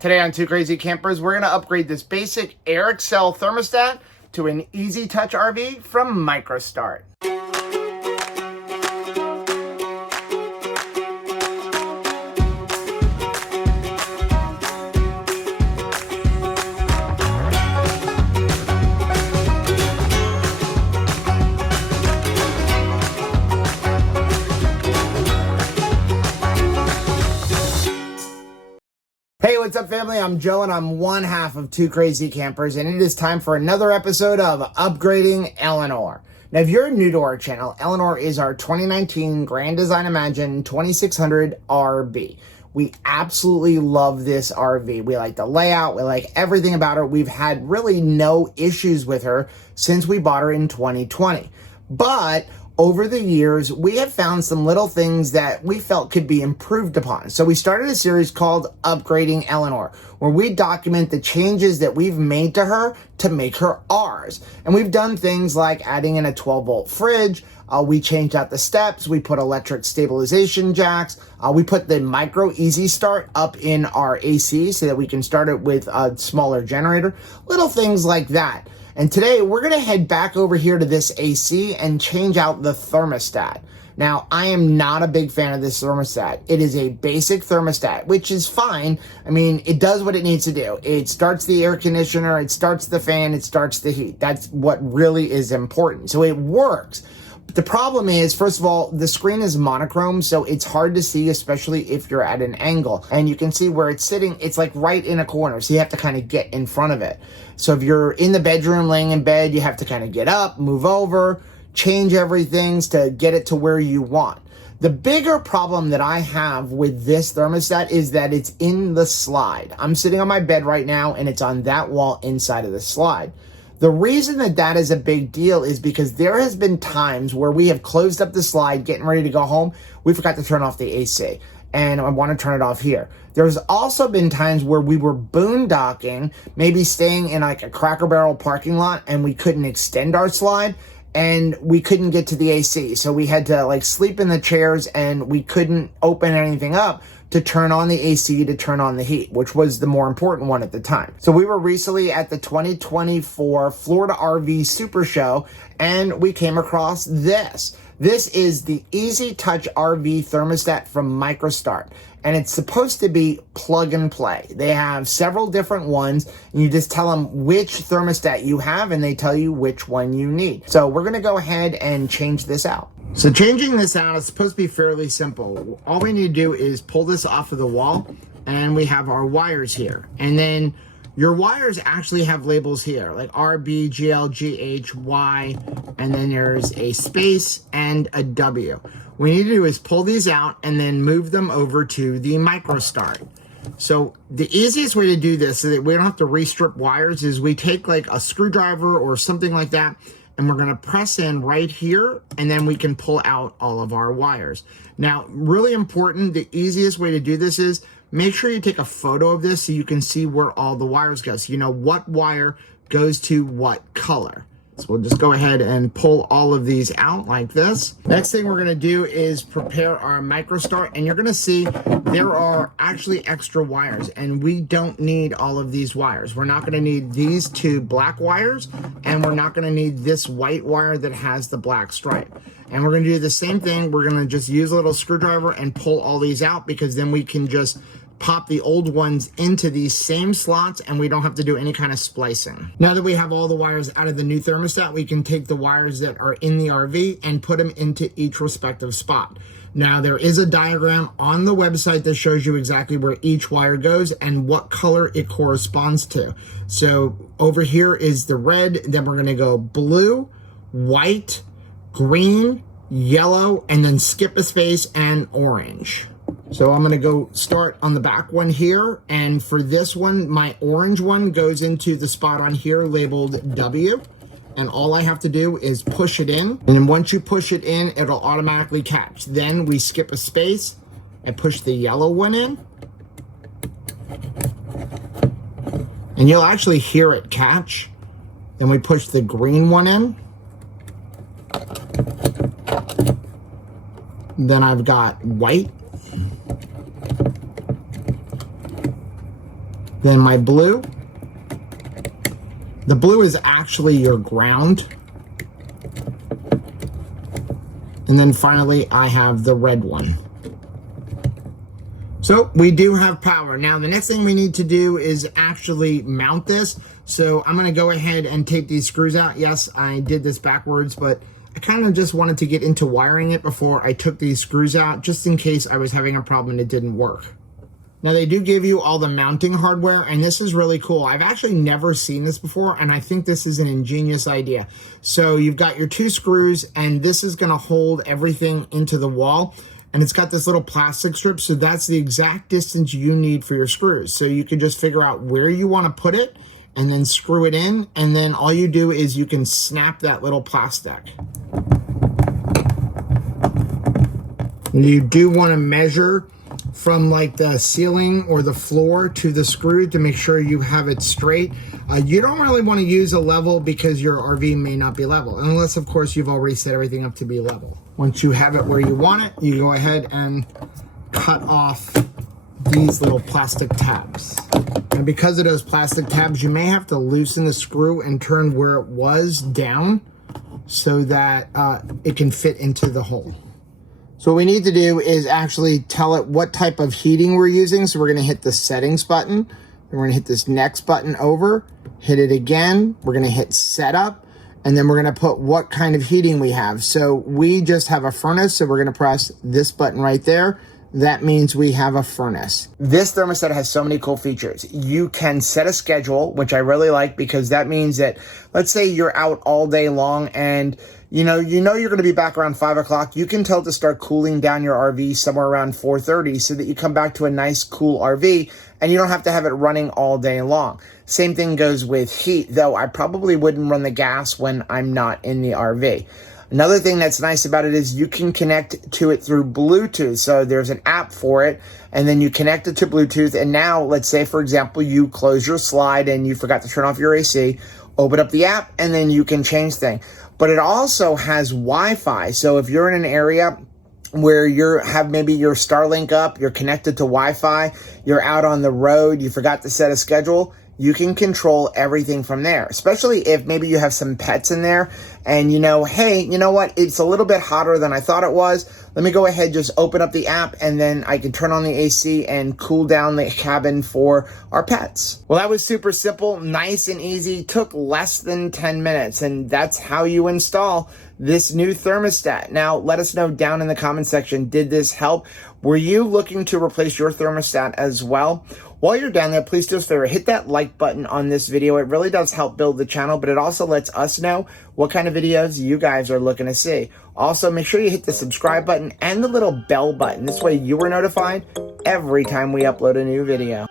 Today on Two Crazy Campers, we're going to upgrade this basic Air Excel thermostat to an Easy Touch RV from MicroStart. Hey, what's up, family? I'm Joe, and I'm one half of Two Crazy Campers, and it is time for another episode of Upgrading Eleanor. Now, if you're new to our channel, Eleanor is our 2019 Grand Design Imagine 2600 RV. We absolutely love this RV. We like the layout. We like everything about her. We've had really no issues with her since we bought her in 2020. But over the years, we have found some little things that we felt could be improved upon. So we started a series called Upgrading Eleanor, where we document the changes that we've made to her to make her ours. And we've done things like adding in a 12-volt fridge. We changed out the steps. We put electric stabilization jacks. We put the micro easy start up in our AC so that we can start it with a smaller generator. Little things like that. And today we're going to head back over here to this AC and change out the thermostat. Now, I am not a big fan of this thermostat. It is a basic thermostat, which is fine. I mean, it does what it needs to do. It starts the air conditioner, it starts the fan, it starts the heat. That's what really is important. So it works. But the problem is, first of all, the screen is monochrome, so it's hard to see, especially if you're at an angle. And you can see where it's sitting, it's like right in a corner, so you have to kind of get in front of it. So if you're in the bedroom, laying in bed, you have to kind of get up, move over, change everything to get it to where you want. The bigger problem that I have with this thermostat is that it's in the slide. I'm sitting on my bed right now, and it's on that wall inside of the slide. The reason that that is a big deal is because there has been times where we have closed up the slide, getting ready to go home. We forgot to turn off the AC, and I want to turn it off here. There's also been times where we were boondocking, maybe staying in like a Cracker Barrel parking lot, and we couldn't extend our slide, and we couldn't get to the AC. So we had to like sleep in the chairs, and we couldn't open anything up to turn on the AC, to turn on the heat, which was the more important one at the time. So we were recently at the 2024 Florida RV Super Show, and we came across this. This is the Easy Touch RV thermostat from MicroStart, and it's supposed to be plug and play. They have several different ones, and you just tell them which thermostat you have, and they tell you which one you need. So we're gonna go ahead and change this out. So changing this out is supposed to be fairly simple. All we need to do is pull this off of the wall, and we have our wires here. And then your wires actually have labels here, like RB, GL, GH, Y, and then there's a space and a W. What we need to do is pull these out and then move them over to the MicroStart. So the easiest way to do this so that we don't have to restrip wires is we take like a screwdriver or something like that, and we're gonna press in right here, and then we can pull out all of our wires. Now, really important, the easiest way to do this is make sure you take a photo of this so you can see where all the wires go, so you know what wire goes to what color. So we'll just go ahead and pull all of these out like this. Next thing we're gonna do is prepare our MicroStart, and you're gonna see there are actually extra wires, and we don't need all of these wires. We're not gonna need these two black wires, and we're not gonna need this white wire that has the black stripe. And we're gonna do the same thing. We're gonna just use a little screwdriver and pull all these out, because then we can just pop the old ones into these same slots, and we don't have to do any kind of splicing. Now that we have all the wires out of the new thermostat, we can take the wires that are in the RV and put them into each respective spot. Now, there is a diagram on the website that shows you exactly where each wire goes and what color it corresponds to. So over here is the red, then we're gonna go blue, white, green, yellow, and then skip a space and orange. So I'm gonna go start on the back one here, and for this one, my orange one goes into the spot on here labeled W, and all I have to do is push it in, and then once you push it in, it'll automatically catch. Then we skip a space and push the yellow one in, and you'll actually hear it catch. Then we push the green one in. Then I've got white. Then my blue. The blue is actually your ground. And then finally, I have the red one. So we do have power. Now, the next thing we need to do is actually mount this. So I'm gonna go ahead and take these screws out. Yes, I did this backwards, but I kind of just wanted to get into wiring it before I took these screws out, just in case I was having a problem and it didn't work. Now, they do give you all the mounting hardware, and this is really cool. I've actually never seen this before, and I think this is an ingenious idea. So you've got your 2 screws, and this is gonna hold everything into the wall, and it's got this little plastic strip, so that's the exact distance you need for your screws. So you can just figure out where you wanna put it, and then screw it in, and then all you do is you can snap that little plastic. You do wanna measure from like the ceiling or the floor to the screw to make sure you have it straight. You don't really want to use a level because your RV may not be level, unless of course you've already set everything up to be level. Once you have it where you want it, you go ahead and cut off these little plastic tabs. And because of those plastic tabs, you may have to loosen the screw and turn where it was down so that it can fit into the hole. So what we need to do is actually tell it what type of heating we're using. So we're gonna hit the settings button, and we're gonna hit this next button over, hit it again, we're gonna hit setup, and then we're gonna put what kind of heating we have. So we just have a furnace, so we're gonna press this button right there. That means we have a furnace. This thermostat has so many cool features. You can set a schedule, which I really like, because that means that, let's say you're out all day long and you know you're going to be back around 5 o'clock. You can tell it to start cooling down your RV somewhere around 4:30 so that you come back to a nice cool RV and you don't have to have it running all day long. Same thing goes with heat, though I probably wouldn't run the gas when I'm not in the RV. Another thing that's nice about it is you can connect to it through Bluetooth. So there's an app for it, and then you connect it to Bluetooth. And now, let's say, for example, you close your slide and you forgot to turn off your AC, open up the app, and then you can change things. But it also has Wi-Fi. So if you're in an area where you have maybe your Starlink up, you're connected to Wi-Fi, you're out on the road, you forgot to set a schedule, you can control everything from there, especially if maybe you have some pets in there and hey, you know what? It's a little bit hotter than I thought it was. Let me go ahead, just open up the app, and then I can turn on the AC and cool down the cabin for our pets. Well, that was super simple, nice and easy, took less than 10 minutes, and that's how you install this new thermostat. Now, let us know down in the comment section, did this help? Were you looking to replace your thermostat as well? While you're down there, please do us a favor, hit that like button on this video. It really does help build the channel, but it also lets us know what kind of videos you guys are looking to see. Also, make sure you hit the subscribe button and the little bell button. This way you are notified every time we upload a new video.